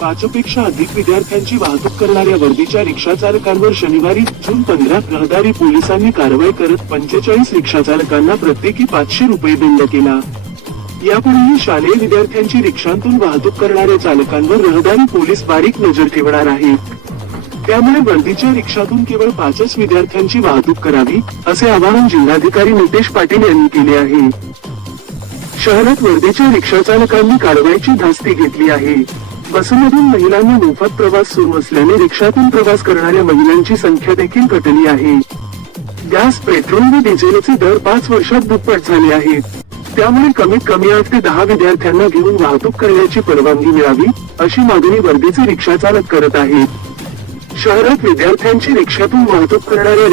5पेक्षा अधिक विद्यार्थ्यांची वाहतूक करणाऱ्या वर्दीच्या रिक्षाचालकांवर शनिवारी जून 15 रहदारी पोलिसांनी कारवाई करत 45 रिक्षाचालकांना प्रत्येकी 500 रुपये दंड केला। यापुढेही शालेय विद्यार्थ्यांची रिक्षांतून वाहतूक करणाऱ्या चालकांवर रहदारी पोलीस बारीक नजर ठेवणार आहेत। त्यामुळे वर्दीच्या रिक्षातून केवळ 5च विद्यार्थ्यांची वाहतूक करावी, असे आवाहन जिल्हाधिकारी नितेश पाटील यांनी केले आहे। शहरात वर्दीच्या रिक्षाचालकांनी कारवाईची धास्ती घेतली आहे। बसमधून महिलांना मोफत प्रवास सुरू असल्याने रिक्षातून प्रवास करणाऱ्या महिलांची संख्या देखील घटली आहे। गॅस, पेट्रोल व डिझेलचे दर 5 वर्षात दुप्पट झाले आहेत। त्यामुळे कमीत कमी 8 ते 10 विद्यार्थ्यांना घेऊन वाहतूक करण्याची परवानगी मिळावी, अशी मागणी वर्दीचे रिक्षाचालक करत आहेत। शहरात विद्यार्थ्यांची रिक्षातून वाहतूक करणाऱ्या